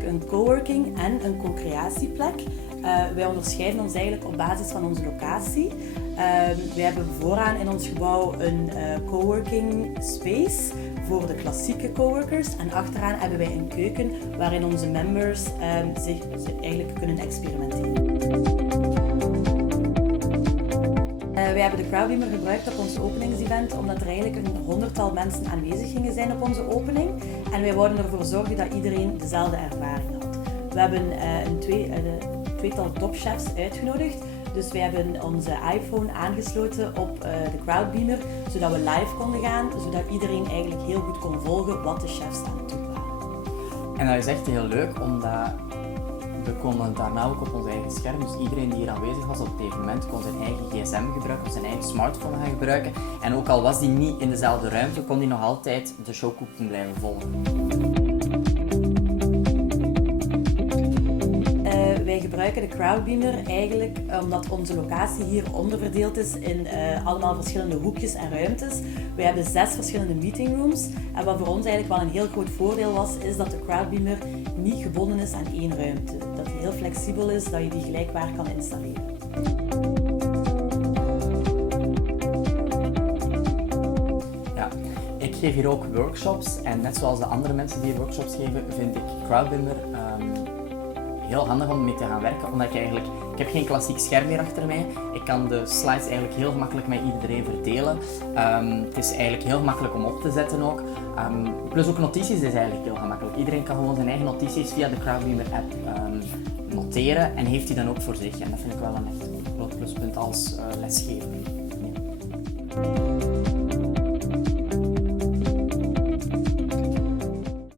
eigenlijk een coworking en een co-creatieplek. Wij onderscheiden ons eigenlijk op basis van onze locatie. Wij hebben vooraan in ons gebouw een coworking space voor de klassieke coworkers en achteraan hebben wij een keuken waarin onze members zich eigenlijk kunnen experimenteren. Wij hebben de Crowdbeamer gebruikt op ons openingsevent omdat er eigenlijk een 100-tal mensen aanwezig gingen zijn op onze opening en wij wouden ervoor zorgen dat iedereen dezelfde ervaring had. We hebben een tweetal topchefs uitgenodigd, dus wij hebben onze iPhone aangesloten op de Crowdbeamer zodat we live konden gaan, zodat iedereen eigenlijk heel goed kon volgen wat de chefs aan het doen waren. En dat is echt heel leuk omdat we konden daarna ook op ons eigen scherm, dus iedereen die hier aanwezig was op het evenement kon zijn eigen gsm gebruiken of zijn eigen smartphone gaan gebruiken. En ook al was die niet in dezelfde ruimte, kon die nog altijd de showcooking blijven volgen. Wij gebruiken de Crowdbeamer eigenlijk omdat onze locatie hier onderverdeeld is in allemaal verschillende hoekjes en ruimtes. We hebben 6 verschillende meetingrooms en wat voor ons eigenlijk wel een heel groot voordeel was, is dat de Crowdbeamer niet gebonden is aan één ruimte. Dat die heel flexibel is, dat je die gelijkbaar kan installeren. Ja, ik geef hier ook workshops en net zoals de andere mensen die workshops geven, vind ik Crowdbeamer heel handig om mee te gaan werken, omdat ik heb geen klassiek scherm meer achter mij. Ik kan de slides eigenlijk heel gemakkelijk met iedereen verdelen. Het is eigenlijk heel makkelijk om op te zetten ook. Plus ook notities is eigenlijk heel gemakkelijk. Iedereen kan gewoon zijn eigen notities via de Crowdbeamer app noteren en heeft die dan ook voor zich. En dat vind ik wel een echt groot pluspunt als lesgever. Ja.